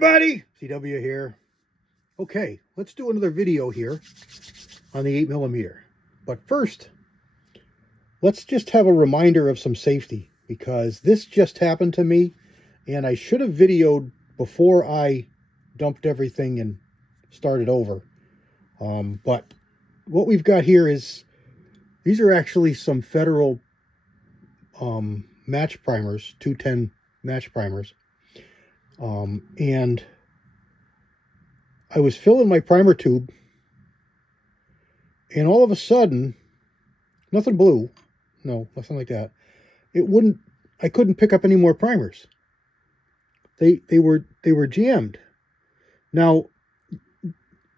everybody, CW here. Okay, let's do another video here on the 8mm. But first, let's just have a reminder of some safety, because this just happened to me and I should have videoed before I dumped everything and started over. But what we've got here is, these are actually some Federal match primers, 210 match primers. And I was filling my primer tube, and all of a sudden, nothing blew, no, nothing like that. I couldn't pick up any more primers. They were jammed. Now,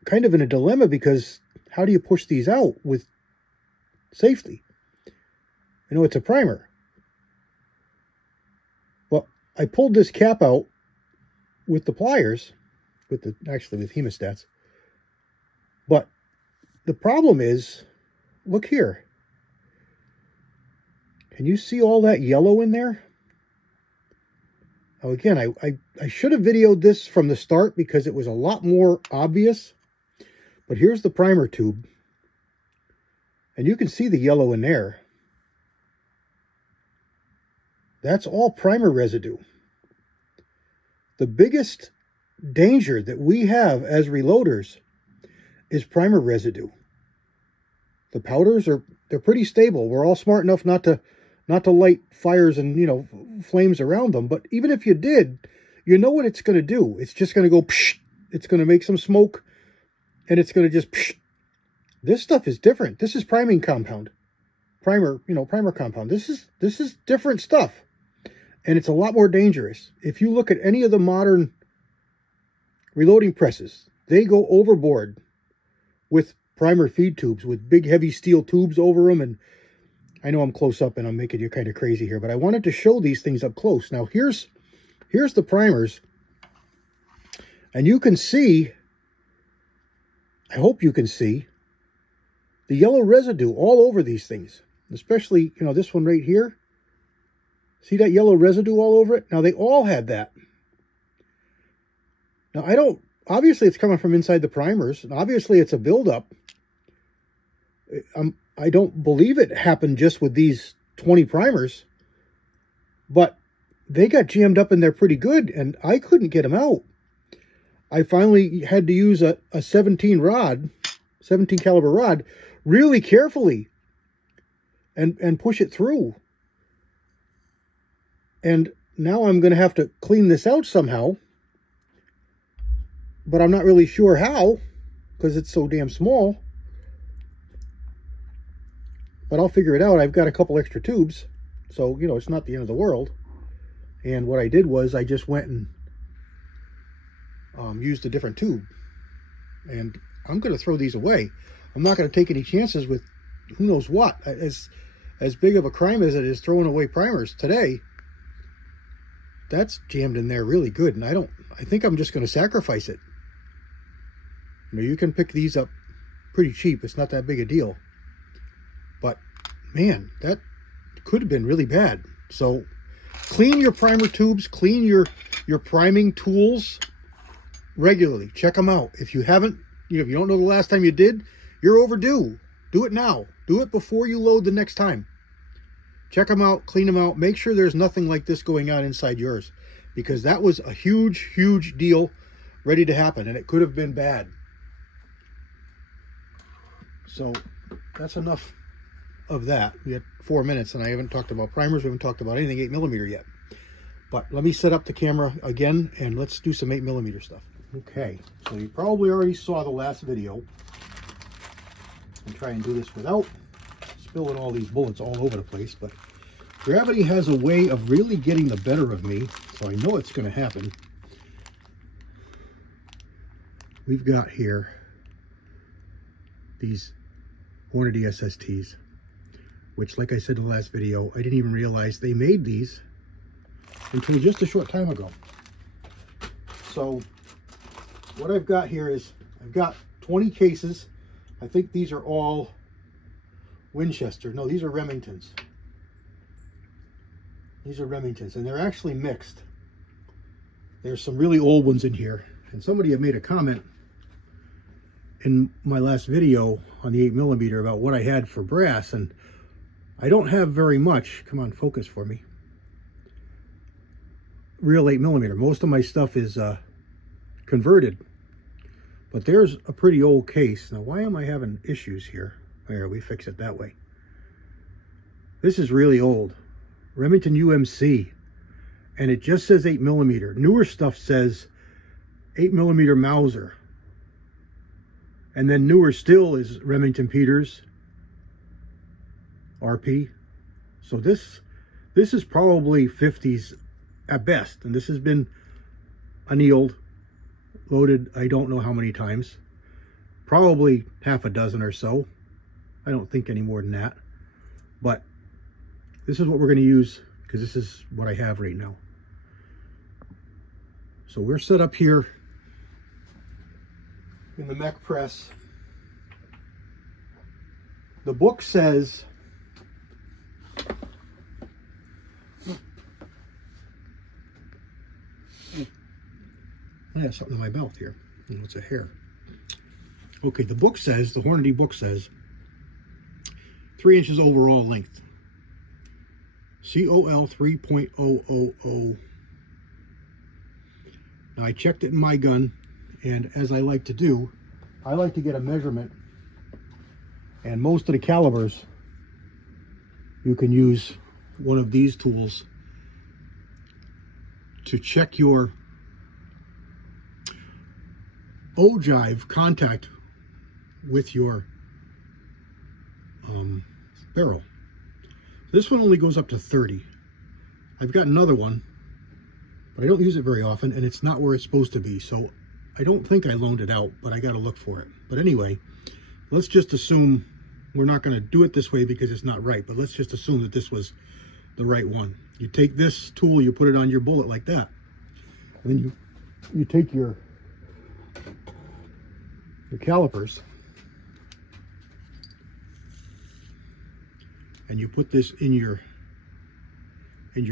kind of in a dilemma, because how do you push these out with safety? You know, it's a primer. Well, I pulled this cap out with the pliers, with hemostats. But the problem is, look here. Can you see all that yellow in there? Now again, I should have videoed this from the start because it was a lot more obvious. But here's the primer tube. And you can see the yellow in there. That's all primer residue. The biggest danger that we have as reloaders is primer residue. The powders they're pretty stable. We're all smart enough not to light fires and, you know, flames around them. But even if you did, you know what it's going to do. It's just going to go psh. It's going to make some smoke, and it's going to just psh. This stuff is different. This is priming compound. Primer compound. This is different stuff. And it's a lot more dangerous. If you look at any of the modern reloading presses, they go overboard with primer feed tubes, with big heavy steel tubes over them. And I know I'm close up and I'm making you kind of crazy here, but I wanted to show these things up close. Now here's the primers, and you can see, I hope you can see, the yellow residue all over these things, especially, you know, this one right here. See that yellow residue all over it? Now, they all had that. Now, obviously it's coming from inside the primers, and obviously it's a buildup. I don't believe it happened just with these 20 primers, but they got jammed up in there pretty good, and I couldn't get them out. I finally had to use a 17 caliber rod, really carefully, and push it through. And now I'm going to have to clean this out somehow, but I'm not really sure how, because it's so damn small. But I'll figure it out. I've got a couple extra tubes, so, you know, it's not the end of the world. And what I did was I just went and used a different tube. And I'm going to throw these away. I'm not going to take any chances with who knows what. As big of a crime as it is throwing away primers today, that's jammed in there really good. And I think I'm just going to sacrifice it. You know, you can pick these up pretty cheap. It's not that big a deal. But, man, that could have been really bad. So, clean your primer tubes. Clean your priming tools regularly. Check them out. If you haven't, you know, if you don't know the last time you did, you're overdue. Do it now. Do it before you load the next time. Check them out. Clean them out. Make sure there's nothing like this going on inside yours, because that was a huge, huge deal ready to happen, and it could have been bad. So, that's enough of that. We had 4 minutes, and I haven't talked about primers. We haven't talked about anything 8mm yet. But let me set up the camera again, and let's do some 8mm stuff. Okay, so you probably already saw the last video. I'll try and do this without spilling all these bullets all over the place, but gravity has a way of really getting the better of me, so I know it's going to happen. We've got here these Hornady SSTs, which, like I said in the last video, I didn't even realize they made these until just a short time ago. So what I've got here is, I've got 20 cases. I think these are all Winchester. No, these are Remingtons. These are Remingtons, and they're actually mixed. There's some really old ones in here, and somebody had made a comment in my last video on the 8mm about what I had for brass, and I don't have very much. Come on, focus for me. Real 8mm. Most of my stuff is converted, but there's a pretty old case. Now, why am I having issues here? Here, we fix it that way. This is really old. Remington UMC, and it just says 8mm. Newer stuff says 8mm Mauser, and then newer still is Remington Peters RP. So this is probably 50s at best, and this has been annealed, loaded I don't know how many times, probably half a dozen or so. I don't think any more than that, but this is what we're going to use because this is what I have right now. So we're set up here in the mech press. The book says I have something in my belt here. It's a hair. Okay, the book says, the Hornady book says 3 inches overall length. COL 3.000. Now I checked it in my gun, and as I like to do, I like to get a measurement, and most of the calibers you can use one of these tools to check your ogive contact with your barrel. This one only goes up to 30. I've got another one, but I don't use it very often, and it's not where it's supposed to be, so I don't think I loaned it out, but I got to look for it. But anyway, let's just assume we're not going to do it this way because it's not right, but let's just assume that this was the right one. You take this tool, you put it on your bullet like that, and then you take your calipers and you put this in your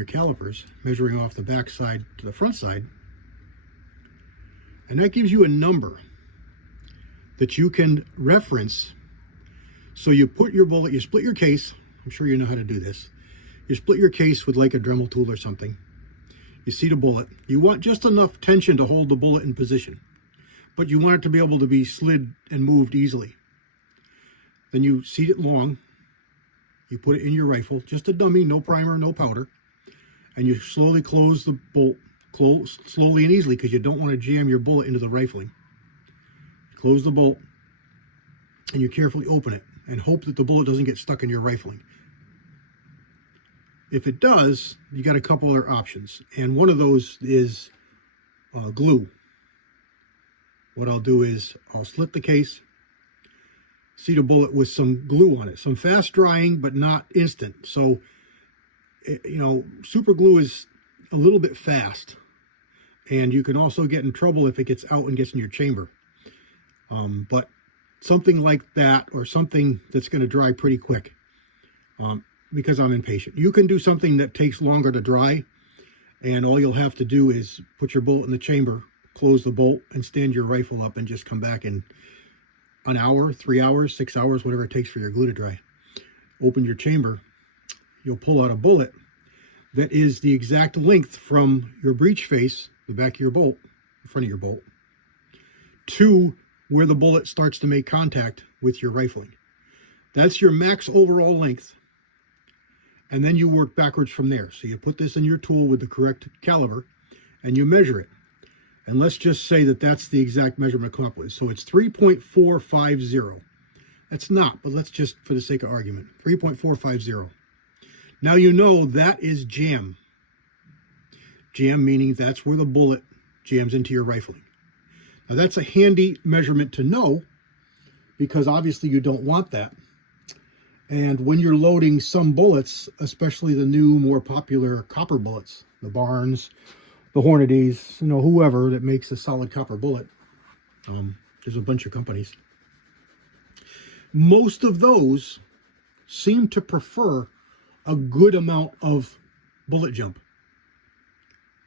calipers, measuring off the back side to the front side, and that gives you a number that you can reference. So you put your bullet, you split your case. I'm sure you know how to do this. You split your case with like a Dremel tool or something. You see the bullet. You want just enough tension to hold the bullet in position, but you want it to be able to be slid and moved easily. Then you seat it long. You put it in your rifle, just a dummy, no primer, no powder, and you slowly close the bolt, slowly and easily, because you don't want to jam your bullet into the rifling. Close the bolt, and you carefully open it, and hope that the bullet doesn't get stuck in your rifling. If it does, you got a couple other options, and one of those is glue. What I'll do is I'll slit the case, seat a bullet with some glue on it, some fast drying but not instant. So, you know, super glue is a little bit fast, and you can also get in trouble if it gets out and gets in your chamber. But something like that, or something that's going to dry pretty quick, because I'm impatient. You can do something that takes longer to dry, and all you'll have to do is put your bullet in the chamber, close the bolt, and stand your rifle up, and just come back in an hour, 3 hours, 6 hours, whatever it takes for your glue to dry. Open your chamber, you'll pull out a bullet that is the exact length from your breech face, the back of your bolt, the front of your bolt, to where the bullet starts to make contact with your rifling. That's your max overall length, and then you work backwards from there. So you put this in your tool with the correct caliber, and you measure it. And let's just say that that's the exact measurement come up with. So it's 3.450. That's not, but let's just, for the sake of argument, 3.450. Now you know that is jam. Jam meaning that's where the bullet jams into your rifling. Now that's a handy measurement to know, because obviously you don't want that. And when you're loading some bullets, especially the new, more popular copper bullets, the Barnes, the Hornadys, you know, whoever that makes a solid copper bullet, there's a bunch of companies. Most of those seem to prefer a good amount of bullet jump.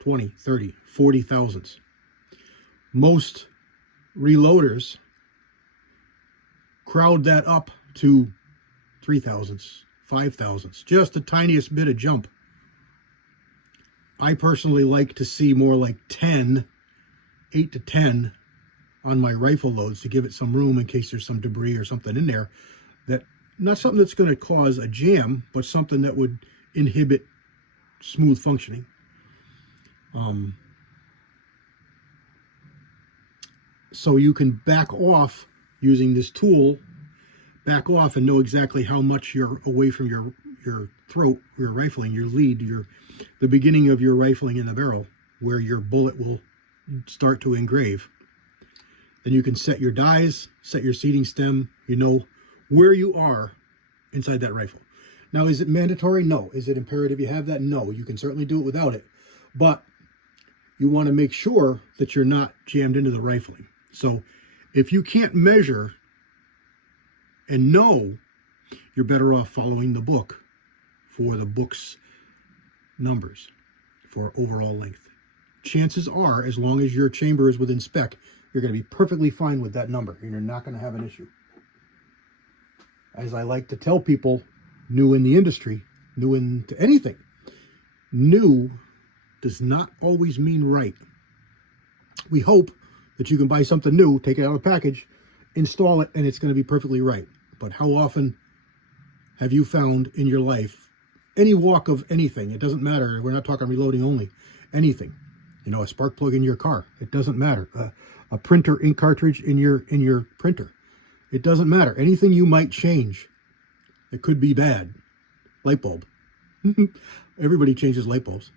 20, 30, 40 thousandths. Most reloaders crowd that up to 3 thousandths, 5 thousandths, just the tiniest bit of jump. I personally like to see more like 10, 8 to 10 on my rifle loads to give it some room in case there's some debris or something in there. That, not something that's going to cause a jam, but something that would inhibit smooth functioning. So you can back off using this tool, back off and know exactly how much you're away from your throat, your rifling, your lead, the beginning of your rifling in the barrel, where your bullet will start to engrave. Then you can set your dies, set your seating stem, you know where you are inside that rifle. Now, is it mandatory? No. Is it imperative you have that? No. You can certainly do it without it. But you want to make sure that you're not jammed into the rifling. So if you can't measure and know, you're better off following the book for the book's numbers for overall length. Chances are, as long as your chamber is within spec, you're going to be perfectly fine with that number, and you're not going to have an issue. As I like to tell people, new in the industry, new into anything, new does not always mean right. We hope that you can buy something new, take it out of the package, install it, and it's going to be perfectly right. But how often have you found in your life, any walk of anything, it doesn't matter, we're not talking reloading only, anything, you know, a spark plug in your car, it doesn't matter, a printer ink cartridge in your printer, it doesn't matter, anything you might change, it could be bad. Light bulb. Everybody changes light bulbs.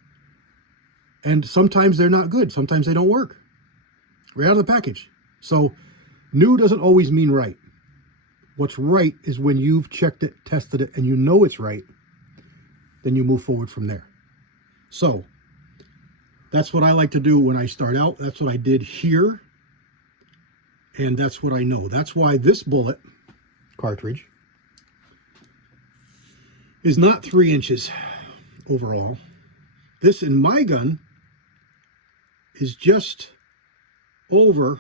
And sometimes they're not good, sometimes they don't work. Right out of the package. So new doesn't always mean right. What's right is when you've checked it, tested it, and you know it's right, then you move forward from there. So that's what I like to do when I start out. That's what I did here. And that's what I know. That's why this bullet cartridge is not 3 inches overall. This in my gun is just over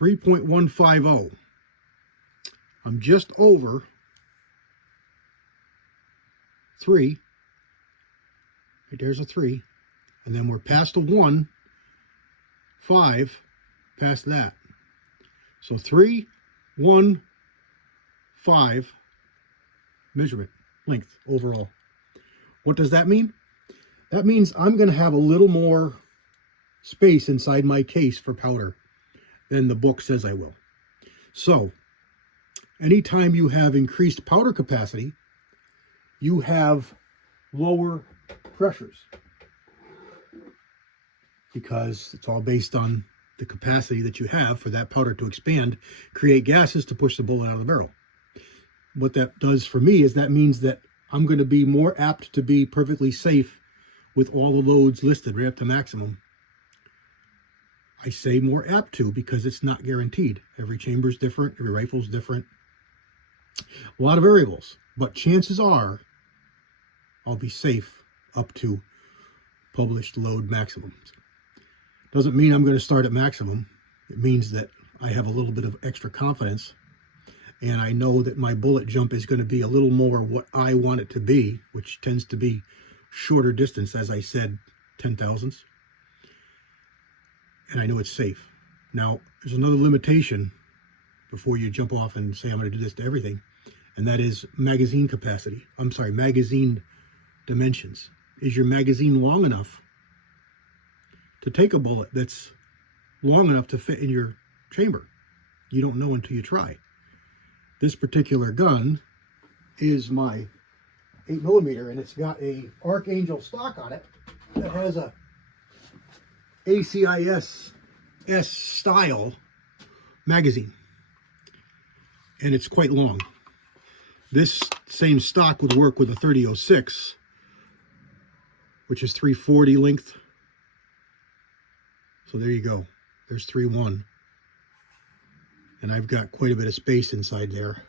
3.150. I'm just over 3. Right, there's a 3. And then we're past a 1, 5, past that. So 3, 1, 5 measurement, length overall. What does that mean? That means I'm going to have a little more space inside my case for powder than the book says I will. So anytime you have increased powder capacity, you have lower pressures, because it's all based on the capacity that you have for that powder to expand, create gases to push the bullet out of the barrel. What that does for me is that means that I'm going to be more apt to be perfectly safe with all the loads listed right up to maximum. I say more apt to because it's not guaranteed. Every chamber is different. Every rifle is different. A lot of variables. But chances are I'll be safe up to published load maximums. Doesn't mean I'm going to start at maximum. It means that I have a little bit of extra confidence, and I know that my bullet jump is going to be a little more what I want it to be, which tends to be shorter distance, as I said, 10 thousandths. And I know it's safe. Now, there's another limitation before you jump off and say, I'm going to do this to everything, and that is magazine capacity. I'm sorry, magazine dimensions. Is your magazine long enough to take a bullet that's long enough to fit in your chamber? You don't know until you try. This particular gun is my 8mm, and it's got a Archangel stock on it that has a ACIS S style magazine, and it's quite long. This same stock would work with a 30-06, which is 340 length. So there you go. There's 3.1. And I've got quite a bit of space inside there.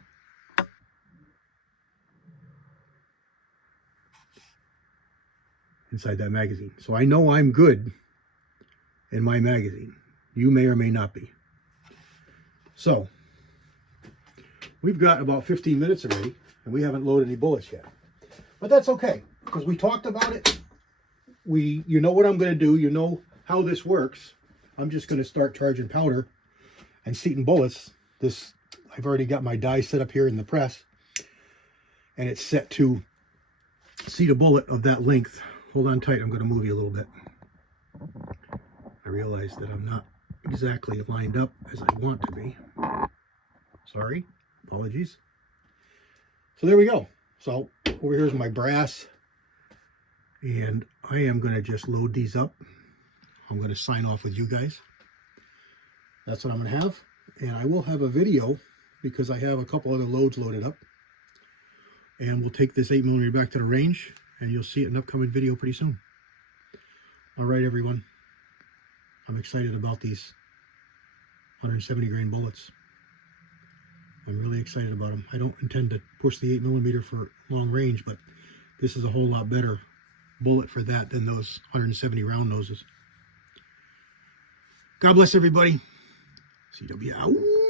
inside that magazine. So I know I'm good in my magazine. You may or may not be. So we've got about 15 minutes already, and we haven't loaded any bullets yet. But that's okay, because we talked about it. You know what I'm going to do. You know how this works. I'm just going to start charging powder and seating bullets. I've already got my die set up here in the press, and it's set to seat a bullet of that length. Hold on tight. I'm going to move you a little bit. I realize that I'm not exactly lined up as I want to be. Sorry. Apologies. So there we go. So over here's my brass, and I am going to just load these up. I'm going to sign off with you guys. That's what I'm going to have. And I will have a video because I have a couple other loads loaded up. And we'll take this 8mm back to the range, and you'll see it in an upcoming video pretty soon. All right, everyone. I'm excited about these 170 grain bullets. I'm really excited about them. I don't intend to push the 8mm for long range, but this is a whole lot better bullet for that than those 170 round noses. God bless everybody. CW out.